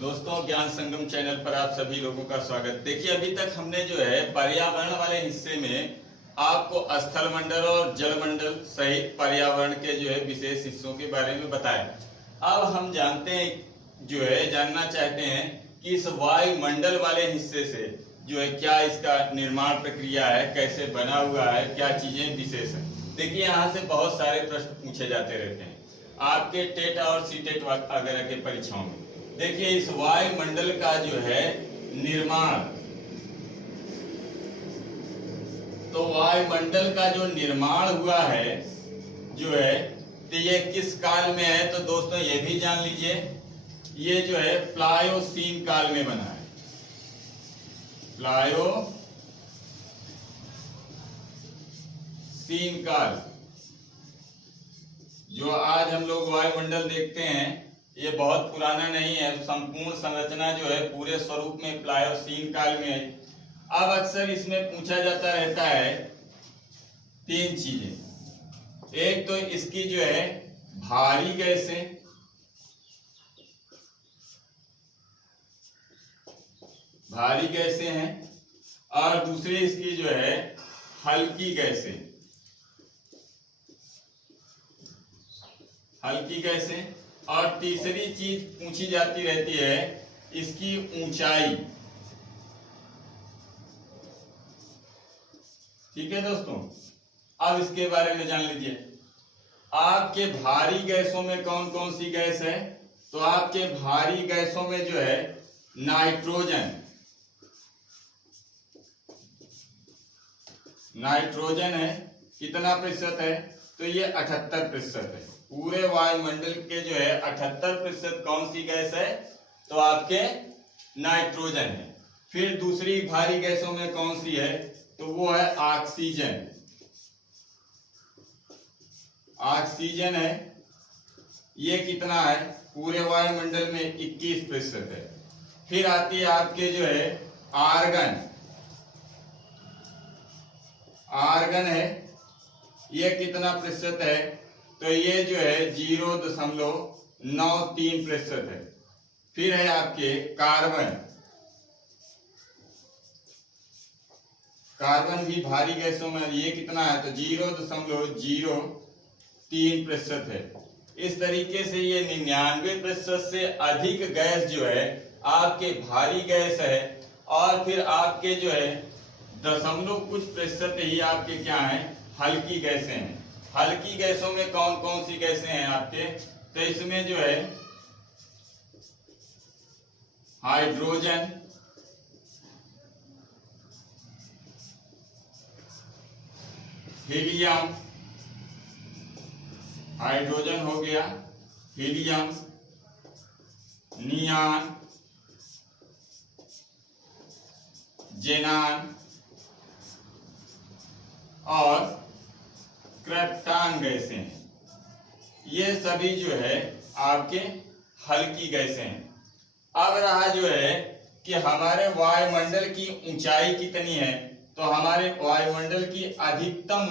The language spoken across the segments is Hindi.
दोस्तों, ज्ञान संगम चैनल पर आप सभी लोगों का स्वागत। देखिए, अभी तक हमने जो है पर्यावरण वाले हिस्से में आपको स्थल मंडल और जल मंडल सहित पर्यावरण के जो है विशेष हिस्सों के बारे में बताया। अब हम जानना चाहते हैं कि इस वायुमंडल वाले हिस्से से जो है क्या इसका निर्माण प्रक्रिया है, कैसे बना हुआ है, क्या चीजें विशेष है। देखिए, यहाँ से बहुत सारे प्रश्न पूछे जाते रहते हैं आपके टेट और सीटेट वगैरह के परीक्षाओं में। देखिए, इस वायुमंडल का जो है निर्माण, तो वायुमंडल का जो निर्माण हुआ है जो है, तो ये किस काल में है, तो दोस्तों ये भी जान लीजिए, ये जो है प्लायोसीन काल में बना है। प्लायोसीन काल, जो आज हम लोग वायुमंडल देखते हैं, ये बहुत पुराना नहीं है। संपूर्ण संरचना जो है पूरे स्वरूप में प्लायोसीन काल में है। अब अक्सर इसमें पूछा जाता रहता है तीन चीजें। एक तो इसकी जो है भारी गैसें, हैं, और दूसरी इसकी जो है हल्की गैसें, और तीसरी चीज पूछी जाती रहती है इसकी ऊंचाई। ठीक है दोस्तों, अब इसके बारे में जान लीजिए। आपके भारी गैसों में कौन कौन सी गैस है, तो आपके भारी गैसों में जो है नाइट्रोजन है। कितना प्रतिशत है, तो ये 78% है। पूरे वायुमंडल के जो है 78% कौन सी गैस है, तो आपके नाइट्रोजन है। फिर दूसरी भारी गैसों में कौन सी है, तो वो है ऑक्सीजन है। ये कितना है, पूरे वायुमंडल में 21% है। फिर आती है आपके जो है आर्गन है। ये कितना प्रतिशत है, तो ये जो है 0.93% है। फिर है आपके कार्बन भी भारी गैसों में, ये कितना है, तो 0.03% है। इस तरीके से ये 99% से अधिक गैस जो है आपके भारी गैस है, और फिर आपके जो है दशमलव कुछ प्रतिशत ही आपके क्या है, हल्की गैसें हैं। हल्की गैसों में कौन कौन सी गैसें हैं आपके, तो इसमें जो है हाइड्रोजन, हीलियम, हाइड्रोजन हो गया, हीलियम, नियान, जेनान और क्रेप्टान गैसें हैं। ये सभी जो है आपके हल्की गैसें हैं। अब रहा जो है कि हमारे वायुमंडल की ऊंचाई कितनी है, तो हमारे वायुमंडल की अधिकतम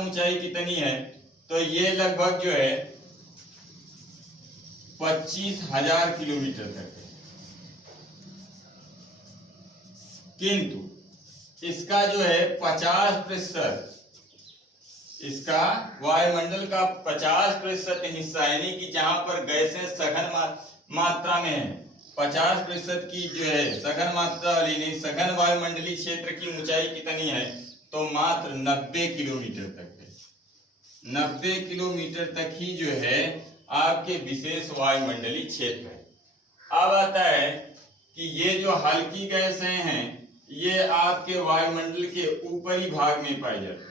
ऊंचाई कितनी है, तो ये लगभग जो है 25,000 किलोमीटर तक है। किंतु इसका जो है 50%, इसका वायुमंडल का 50% हिस्सा, यानी कि जहां पर गैसें सघन मात्रा में है, 50% की जो है सघन मात्रा वाली, नहीं सघन वायुमंडलीय क्षेत्र की ऊंचाई कितनी है, तो मात्र 90 किलोमीटर तक है। 90 किलोमीटर तक ही जो है आपके विशेष वायुमंडलीय क्षेत्र है। अब आता है कि ये जो हल्की गैसें हैं, ये आपके वायुमंडल के ऊपरी भाग में पाई जाती है।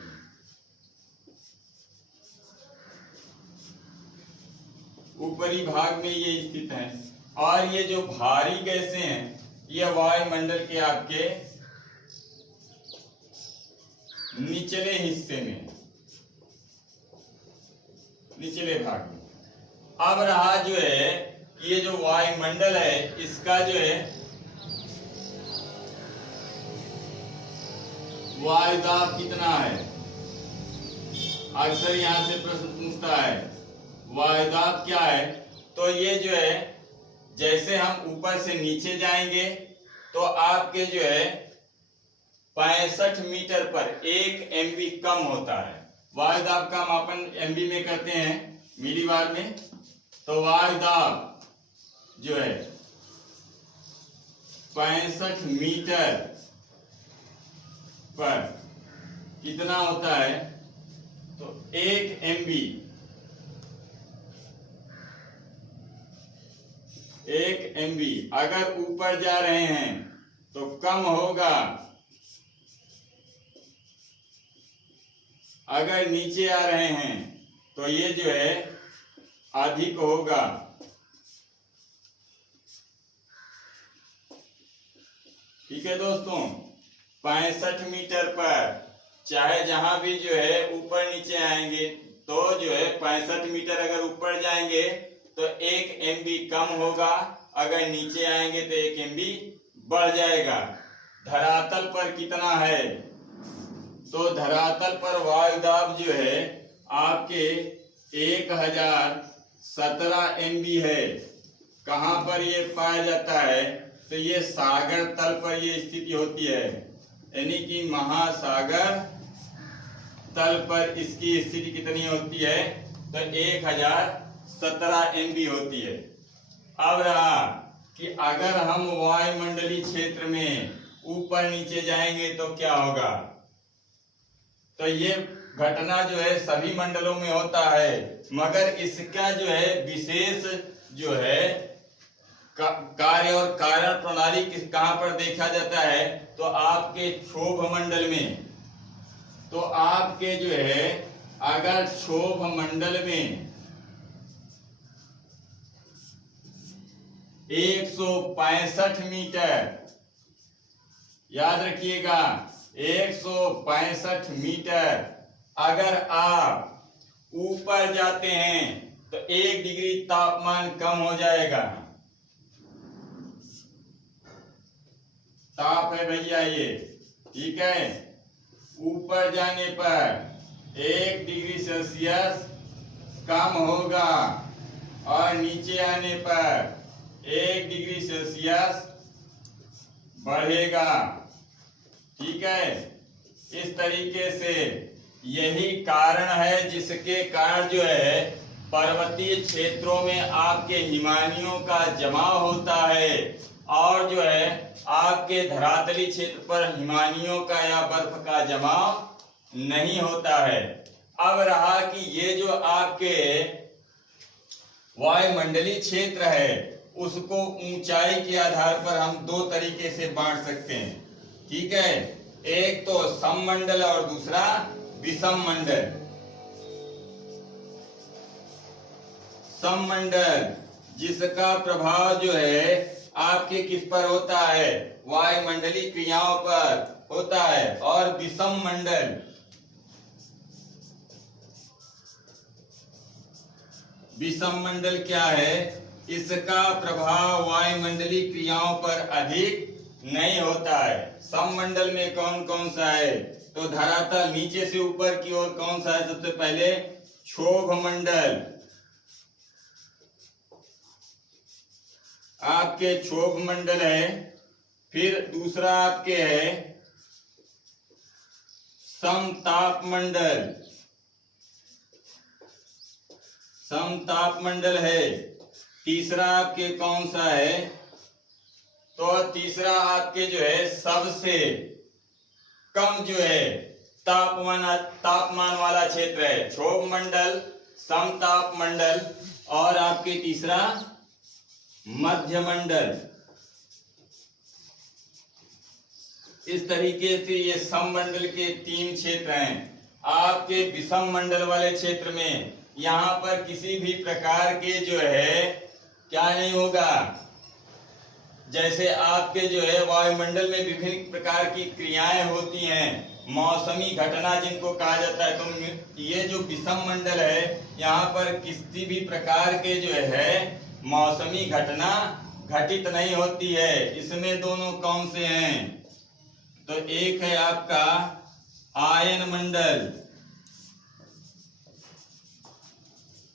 ऊपरी भाग में ये स्थित हैं, और ये जो भारी गैसें हैं, ये वायुमंडल के आपके निचले हिस्से में, निचले भाग में। अब रहा जो है ये जो वायुमंडल है, इसका जो है वायुदाब कितना है। अक्सर यहां से प्रश्न पूछता है वायुदाब क्या है, तो ये जो है जैसे हम ऊपर से नीचे जाएंगे तो आपके जो है 65 मीटर पर 1 MB कम होता है। वायु दाब का मापन MB में करते हैं, मिलीबार में। तो वायु दाब जो है 65 मीटर पर कितना होता है, तो 1 MB, 1 MB। अगर ऊपर जा रहे हैं तो कम होगा, अगर नीचे आ रहे हैं तो ये जो है अधिक होगा। ठीक है दोस्तों, 65 मीटर पर चाहे जहां भी जो है ऊपर नीचे आएंगे तो जो है 65 मीटर अगर ऊपर जाएंगे तो 1 MB कम होगा, अगर नीचे आएंगे तो 1 MB बढ़ जाएगा। धरातल पर कितना है, तो धरातल पर वायु दाब जो है आपके 1017 MB है। कहाँ पर ये पाया जाता है, तो ये सागर तल पर ये स्थिति होती है, यानी कि महासागर तल पर इसकी स्थिति कितनी होती है, तो 1017 MB होती है। अब रहा कि अगर हम वायुमंडलीय क्षेत्र में ऊपर नीचे जाएंगे तो क्या होगा, तो ये घटना जो है सभी मंडलों में होता है, मगर इसका जो है विशेष जो है कार्य और कारण प्रणाली कहाँ पर देखा जाता है, तो आपके क्षोभ मंडल में। तो आपके जो है अगर क्षोभ मंडल में 165 मीटर, याद रखिएगा 165 मीटर अगर आप ऊपर जाते हैं तो 1 डिग्री तापमान कम हो जाएगा। ताप है भैया ये, ठीक है। ऊपर जाने पर 1 डिग्री सेल्सियस कम होगा और नीचे आने पर 1 डिग्री सेल्सियस बढ़ेगा, ठीक है। इस तरीके से यही कारण है जिसके कारण जो है पर्वतीय क्षेत्रों में आपके हिमानियों का जमाव होता है और जो है आपके धरातली क्षेत्र पर हिमानियों का या बर्फ का जमाव नहीं होता है। अब रहा कि ये जो आपके वायुमंडलीय क्षेत्र है उसको ऊंचाई के आधार पर हम 2 तरीके से बांट सकते हैं, ठीक है। एक तो सममंडल और दूसरा विषम मंडल। सममंडल जिसका प्रभाव जो है आपके किस पर होता है, वायुमंडलीय क्रियाओं पर होता है, और विषम मंडल विषम मंडल क्या है, इसका प्रभाव वायुमंडलीय क्रियाओं पर अधिक नहीं होता है। सममंडल में कौन कौन सा है, तो धरातल नीचे से ऊपर की ओर कौन सा है, सबसे पहले क्षोभ मंडल, आपके क्षोभ मंडल है। फिर दूसरा आपके है समताप मंडल, समताप मंडल है। तीसरा आपके कौन सा है, तो तीसरा आपके जो है सबसे कम जो है तापमान वाला क्षेत्र है, क्षोभ मंडल, समताप मंडल और आपके तीसरा मध्य मंडल। इस तरीके से ये सममंडल के 3 क्षेत्र हैं। आपके विषम मंडल वाले क्षेत्र में यहाँ पर किसी भी प्रकार के जो है क्या नहीं होगा, जैसे आपके जो है वायुमंडल में विभिन्न प्रकार की क्रियाएं होती हैं, मौसमी घटना जिनको कहा जाता है, तो ये जो विषम मंडल है यहाँ पर किसी भी प्रकार के जो है मौसमी घटना घटित नहीं होती है। इसमें दोनों कौन से हैं, तो एक है आपका आयन मंडल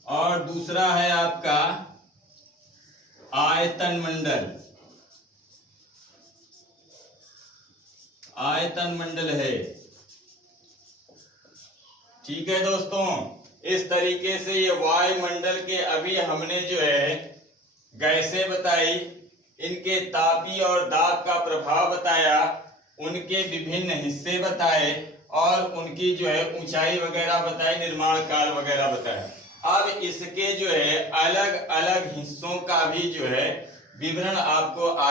और दूसरा है आपका आयतन मंडल, आयतन मंडल है। ठीक है दोस्तों, इस तरीके से ये वायुमंडल के अभी हमने जो है गैसें बताई, इनके तापीय और दाब का प्रभाव बताया, उनके विभिन्न हिस्से बताए और उनकी जो है ऊंचाई वगैरह बताई, निर्माण काल वगैरह बताया। अब इसके जो है अलग अलग हिस्सों का भी जो है विवरण आपको